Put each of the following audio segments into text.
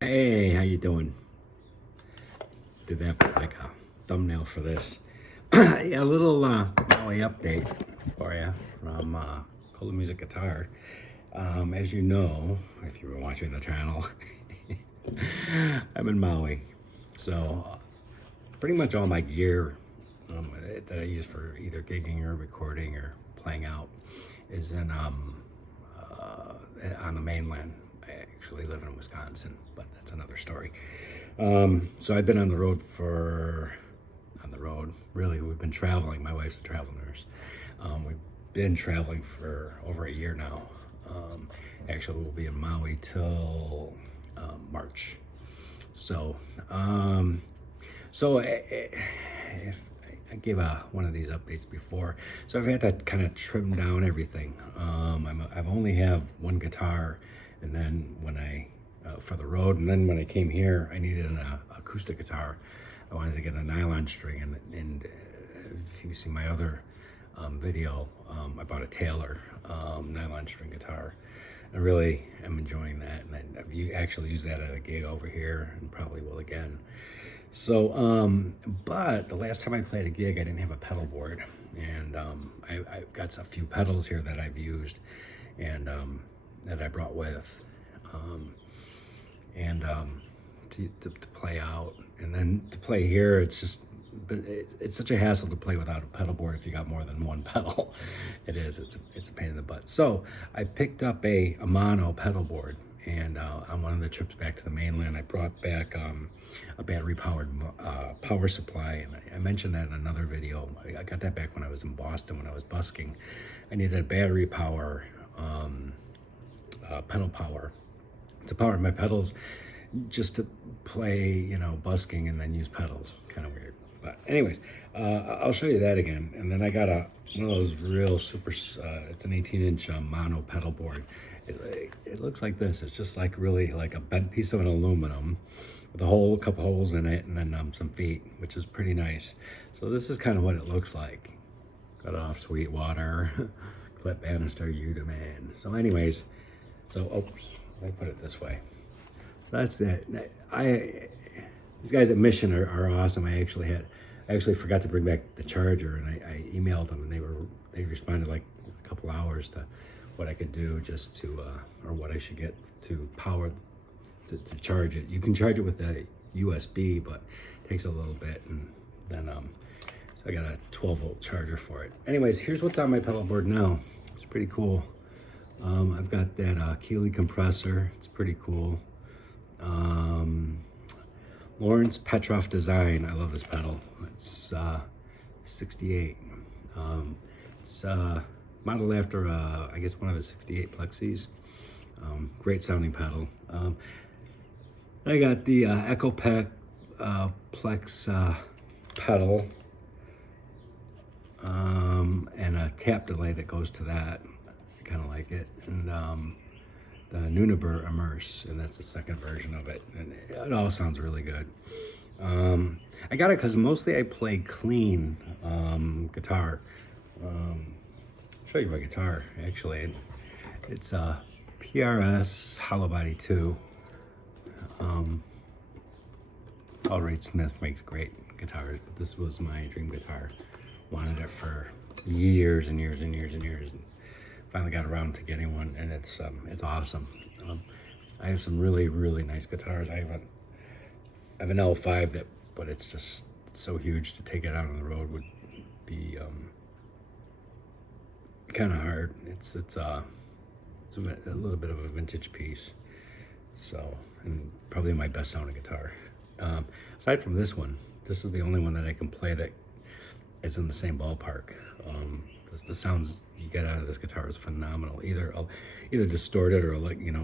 Hey, how you doing? Did that for like a thumbnail for this. Yeah, a little Maui update for you from Kola Music Guitar. As you know, if you've been watching the channel, I'm in Maui. So pretty much all my gear that I use for either gigging or recording or playing out is in on the mainland. I actually live in Wisconsin, but that's another story. So I've been on the road really, we've been traveling. My wife's a travel nurse. We've been traveling for over a year now. Actually, we'll be in Maui till March. So, if I gave one of these updates before, so I've had to kind of trim down everything. I've only have one guitar, and then when for the road, and then when I came here, I needed an acoustic guitar. I wanted to get a nylon string, and if you see my other video, I bought a Taylor nylon string guitar. I really am enjoying that, and I've actually used that at a gig over here, and probably will again. So, but the last time I played a gig, I didn't have a pedal board, and I've got a few pedals here that I've used, and that I brought with, to play out, and then to play here, it's such a hassle to play without a pedal board if you got more than one pedal. It's a pain in the butt. So I picked up a mono pedal board, and on one of the trips back to the mainland, I brought back a battery powered power supply, and I mentioned that in another video. I got that back when I was in Boston when I was busking. I needed a battery power, pedal power to power my pedals, just to play, busking and then use pedals. Kind of weird. But anyways, I'll show you that again. And then I got one of those real super, it's an 18-inch mono pedal board. It looks like this. It's just like really like a bent piece of an aluminum with a couple holes in it, and then some feet, which is pretty nice. So this is kind of what it looks like. Got off Sweetwater, clip banister, you demand. So anyways, oops, let me put it this way. That's it. These guys at Mission are awesome. I actually forgot to bring back the charger, and I emailed them, and they responded like a couple hours to what I could do just to, or what I should get to power to charge it. You can charge it with a USB, but it takes a little bit, and then so I got a 12-volt charger for it. Anyways, here's what's on my pedal board now. It's pretty cool. I've got that Keeley compressor. It's pretty cool. Lawrence Petroff design. I love this pedal. It's 68. It's modeled after I guess one of the 68 Plexis. Great sounding pedal. I got the Echo Plex pedal, and a tap delay that goes to that. I kind of like it. And the Nunabur Immerse, and that's the second version of it, and it all sounds really good. I got it because mostly I play clean guitar. I'll show you my guitar, actually. It's a PRS Hollowbody 2. Paul Reed Smith makes great guitars, but this was my dream guitar. Wanted it for years and years and years and years. And finally got around to getting one, and it's awesome. I have some really, really nice guitars. I have an L5 but it's so huge to take it out on the road would be kind of hard. It's a little bit of a vintage piece. So, and probably my best sounding guitar. Aside from this one, this is the only one that I can play that is in the same ballpark. The sounds you get out of this guitar is phenomenal. Either distorted or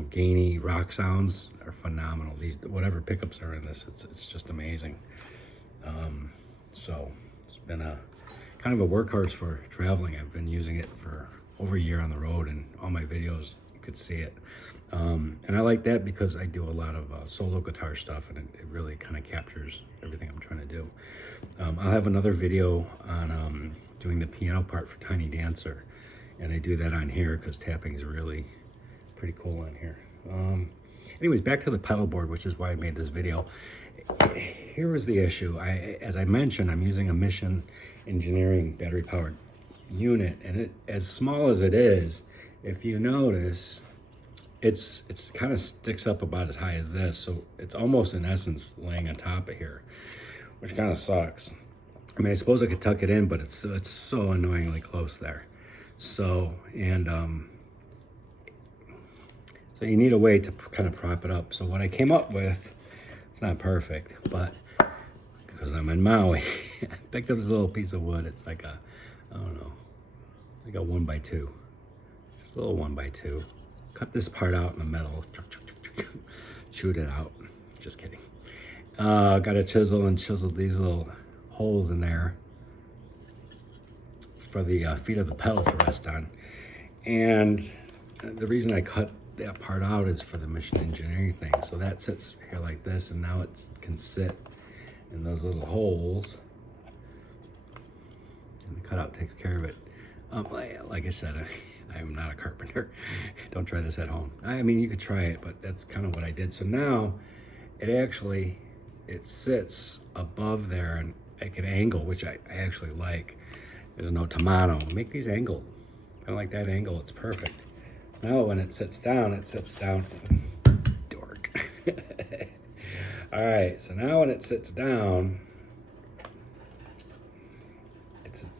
gainy rock sounds are phenomenal. Whatever pickups are in this, it's just amazing. So it's been a kind of a workhorse for traveling. I've been using it for over a year on the road, and all my videos you could see it. And I like that because I do a lot of solo guitar stuff, and it really kind of captures everything I'm trying to do. I'll have another video on doing the piano part for Tiny Dancer, and I do that on here because tapping is really pretty cool on here. Anyways, back to the pedal board, which is why I made this video. Here was the issue. As I mentioned, I'm using a Mission Engineering battery-powered unit, and as small as it is, if you notice, it's kind of sticks up about as high as this, so it's almost in essence laying on top of here, which kind of sucks. I mean, I suppose I could tuck it in, but it's so annoyingly close there. So so you need a way to kind of prop it up. So what I came up with, it's not perfect, but because I'm in Maui, I picked up this little piece of wood. It's like a, I don't know, like a 1x2, just a little 1x2. Cut this part out in the middle, chewed it out. Just kidding. Got a chisel and chiseled these little holes in there for the feet of the pedal to rest on. And the reason I cut that part out is for the Mission Engineering thing. So that sits here like this, and now it can sit in those little holes. And the cutout takes care of it. Like I said, I'm not a carpenter. Don't try this at home. I mean, you could try it, but that's kind of what I did. So now it sits above there and I can angle, which I actually like. There's no tomato. Make these angled. Kind of like that angle. It's perfect. So now when it sits down, dork. All right, so now when it sits down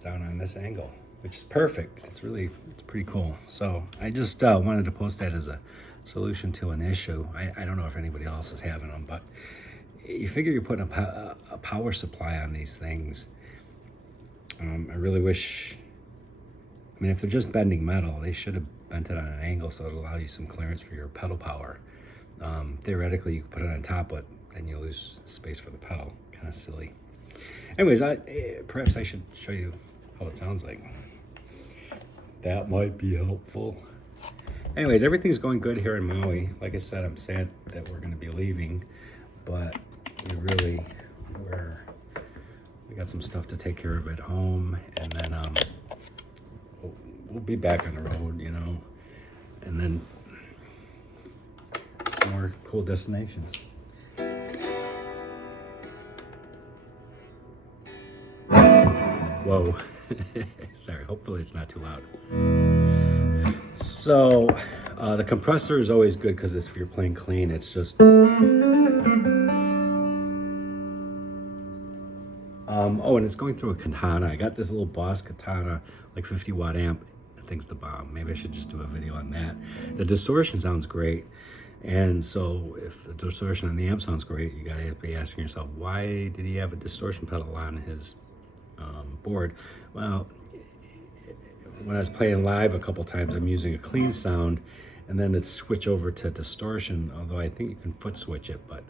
on this angle, which is perfect. It's pretty cool. So I just wanted to post that as a solution to an issue. I don't know if anybody else is having them, but you figure you're putting a power supply on these things. I really wish, I mean, if they're just bending metal, they should have bent it on an angle so it'll allow you some clearance for your pedal power. Theoretically, you could put it on top, but then you lose space for the pedal. Kind of silly. Anyways, perhaps I should show you how it sounds like. That might be helpful. Anyways, everything's going good here in Maui. Like I said, I'm sad that we're going to be leaving, but we got some stuff to take care of at home, and then we'll be back on the road, you know, and then more cool destinations. Whoa. Sorry, hopefully it's not too loud. So the compressor is always good because if you're playing clean, it's just oh, and it's going through a katana. I got this little Boss katana, like 50-watt amp. That thing's the bomb. Maybe I should just do a video on that. The distortion sounds great, and so if the distortion on the amp sounds great, you gotta be asking yourself, why did he have a distortion pedal on his board? Well, when I was playing live a couple times, I'm using a clean sound, and then it's switch over to distortion, although I think you can foot switch it, but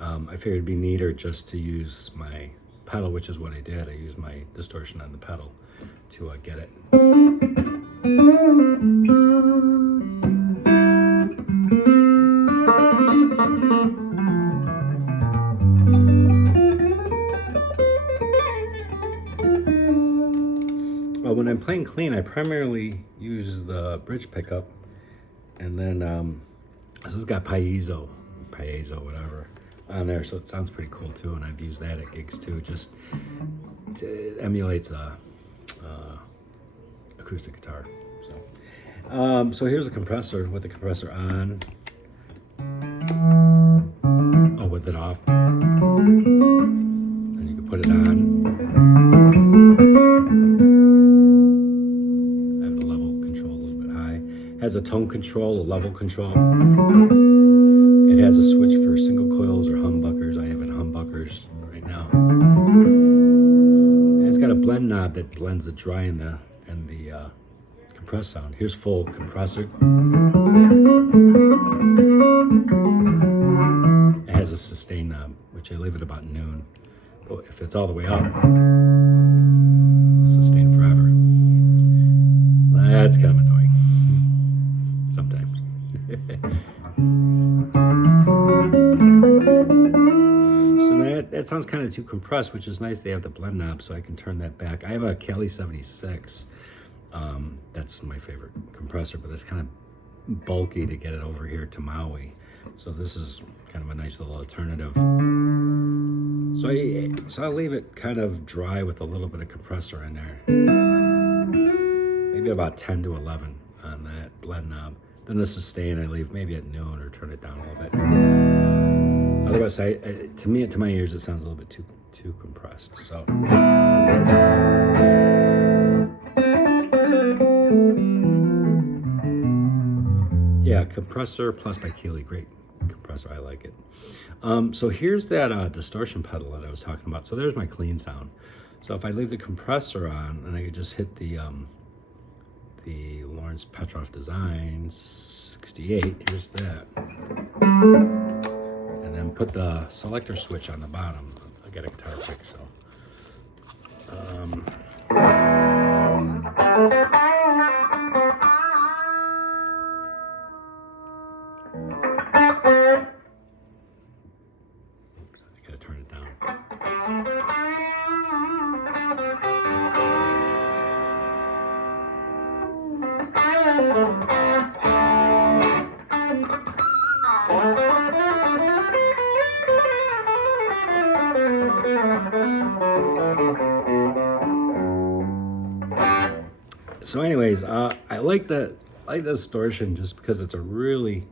I figured it'd be neater just to use my pedal, which is what I did. I used my distortion on the pedal to get it. Well, when I'm playing clean, I primarily use the bridge pickup, and then this has got piezo, whatever, on there, so it sounds pretty cool too, and I've used that at gigs too. It emulates a acoustic guitar. So here's a compressor with the compressor on. Oh, with it off. And you can put it on. I have the level control a little bit high. It has a tone control, a level control. It has a switch for single coils or humbuckers. I have it humbuckers right now. And it's got a blend knob that blends the dry and the compressed sound. Here's full compressor. It has a sustain knob, which I leave at about noon. But if it's all the way up, it'll sustain forever. That's kind of annoying sometimes. So that sounds kind of too compressed, which is nice. They have the blend knob, so I can turn that back. I have a Kelly 76. That's my favorite compressor, but it's kind of bulky to get it over here to Maui. So this is kind of a nice little alternative. So I'll leave it kind of dry with a little bit of compressor in there. Maybe about 10 to 11 on that blend knob. Then the sustain I leave maybe at noon or turn it down a little bit. Otherwise, to my ears, it sounds a little bit too compressed. So. Yeah, compressor plus by Keeley, great compressor, I like it. So here's that distortion pedal that I was talking about. So there's my clean sound. So if I leave the compressor on and I could just hit the Lawrence Petroff Design 68, here's that. And then put the selector switch on the bottom. I got a guitar pick, so. I gotta turn it down. So anyways, I like the distortion just because it's a really,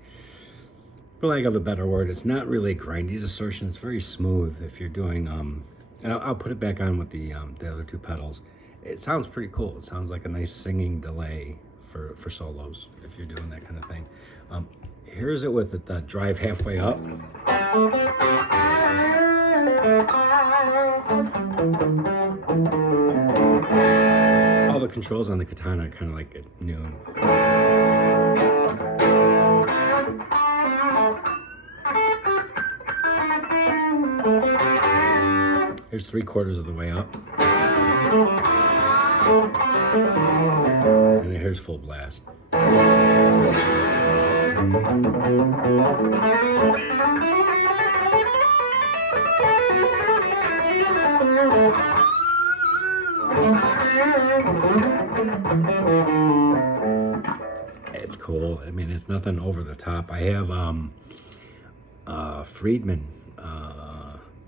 for lack of a better word, it's not really grindy distortion. It's very smooth if you're doing, and I'll put it back on with the other two pedals. It sounds pretty cool. It sounds like a nice singing delay for solos if you're doing that kind of thing. Here's it with the drive halfway up. All the controls on the katana are kind of like at noon. Here's 3/4 of the way up. And then here's full blast. It's cool. I mean, it's nothing over the top. I have Friedman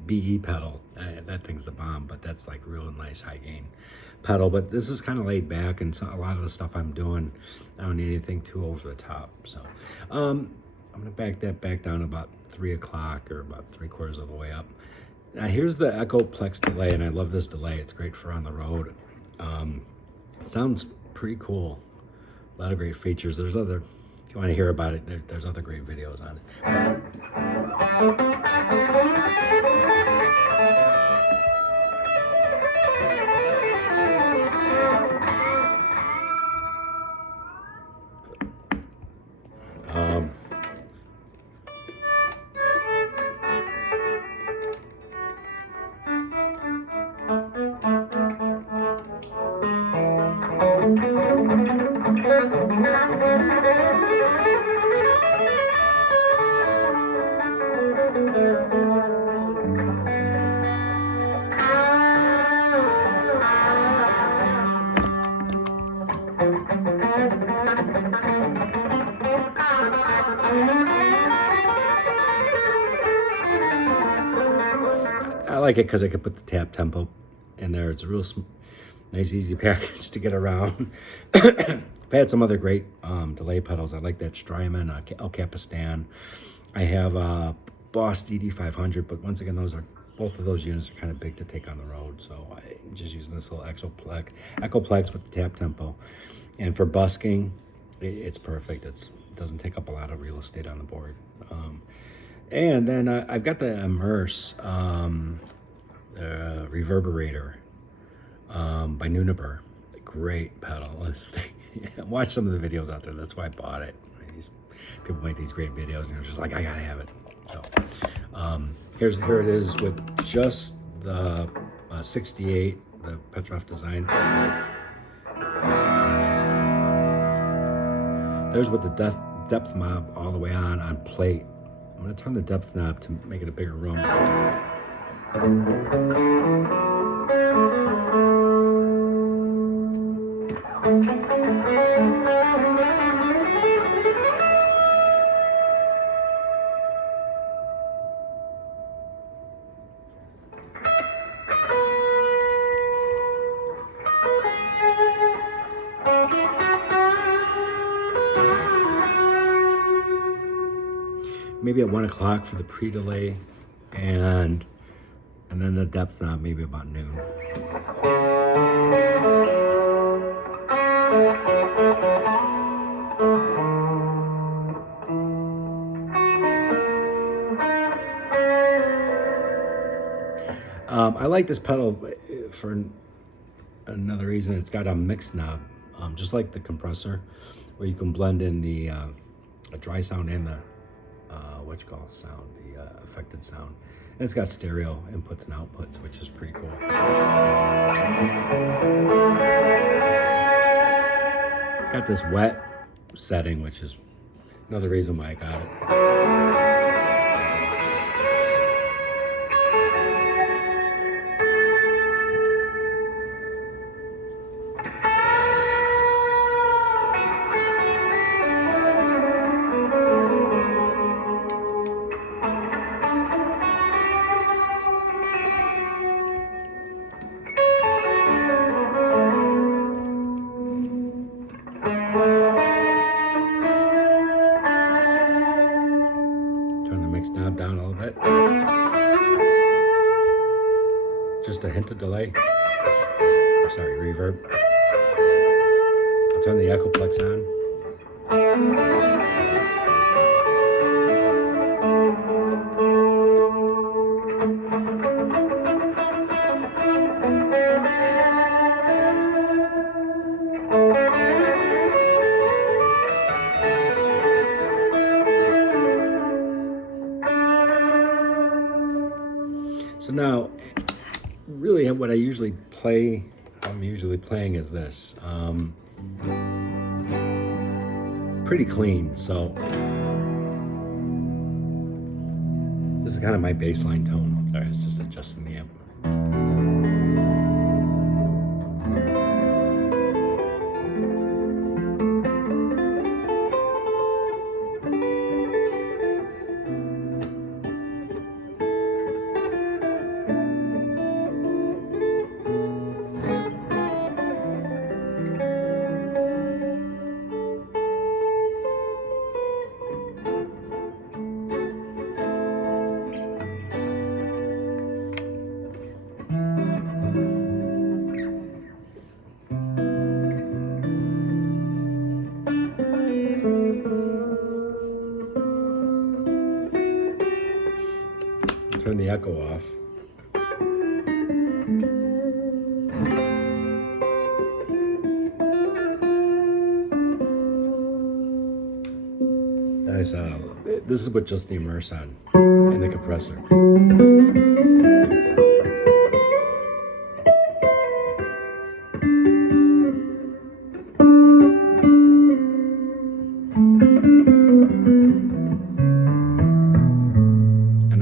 BE pedal. That thing's the bomb, but that's like real nice high gain pedal. But this is kind of laid back, and so a lot of the stuff I'm doing, I don't need anything too over the top. So I'm gonna back that back down about 3 o'clock or about 3/4 of the way up. Now here's the Echo Plex delay, and I love this delay. It's great for on the road. It sounds pretty cool. A lot of great features. There's other, if you want to hear about it, there's other great videos on it. I like it because I can put the tap tempo in there. It's a real nice, easy package to get around. I've had some other great delay pedals. I like that Strymon, El Capistan. I have a Boss DD500, but once again, both of those units are kind of big to take on the road. So I'm just using this little Echo Plex with the tap tempo. And for busking, it's perfect. It doesn't take up a lot of real estate on the board. And then I've got the Immerse Reverberator by Nunaber. Great pedal. Watch some of the videos out there. That's why I bought it. People make these great videos, and you're just like, I gotta have it. So here it is with just the 68, the Petroff Design. There's with the depth knob all the way on plate. I'm going to turn the depth knob to make it a bigger room. maybe at 1 o'clock for the pre-delay, and then the depth knob maybe about noon. I like this pedal for another reason. It's got a mix knob, just like the compressor, where you can blend in the a dry sound and the sound, the affected sound. And it's got stereo inputs and outputs, which is pretty cool. It's got this wet setting, which is another reason why I got it. Knob down a little bit. Just a hint of delay. Sorry, reverb. I'll turn the Echoplex on. So now, really what I'm usually playing is this. Pretty clean, so this is kind of my baseline tone. Sorry, it's just adjusting the amp. Turn the echo off. Nice. This is with just the immerse on and the compressor.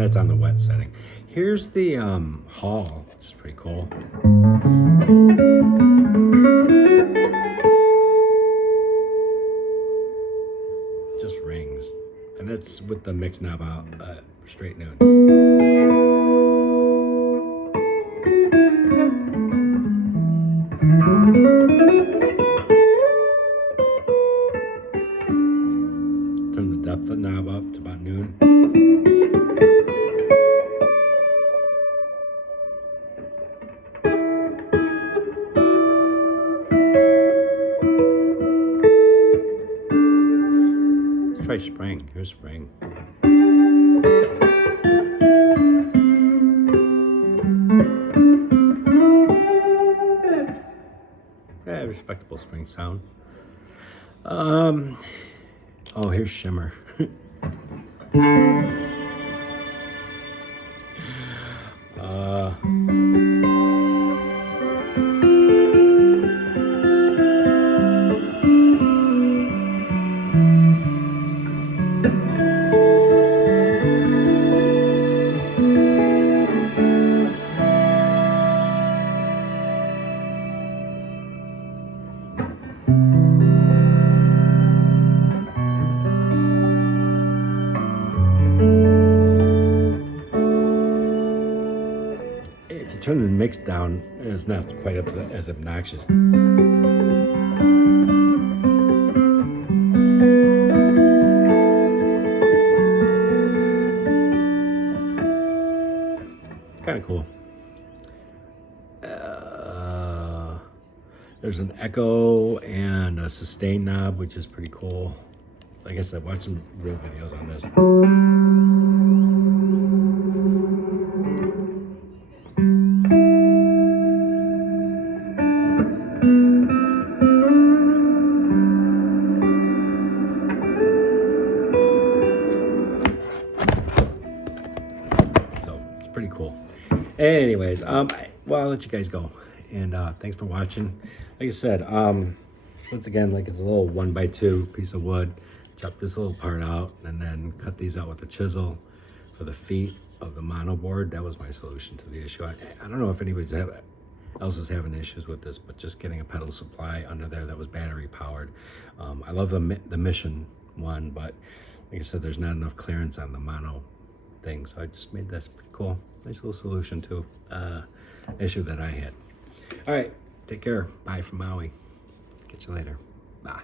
That's on the wet setting. Here's the Hall, which is pretty cool. Just rings. And that's with the mix knob out, straight noon. Turn the depth knob up to about noon. Try spring. Here's spring. Yeah, respectable spring sound. Oh, here's shimmer. If you turn the mix down, it's not quite as obnoxious. cool. There's an echo and a sustain knob, which is pretty cool. Like I said, watch some real videos on this. So it's pretty cool. Anyways, well, I'll let you guys go. And thanks for watching. Like I said, once again, like it's a little 1x2 piece of wood. Chop this little part out and then cut these out with a chisel for the feet of the mono board. That was my solution to the issue. I don't know if anybody's else is having issues with this, but just getting a pedal supply under there that was battery powered. I love the Mission one, but like I said, there's not enough clearance on the mono thing, so I just made this pretty cool. Nice little solution to issue that I had. All right, take care. Bye from Maui. Catch you later. Bye.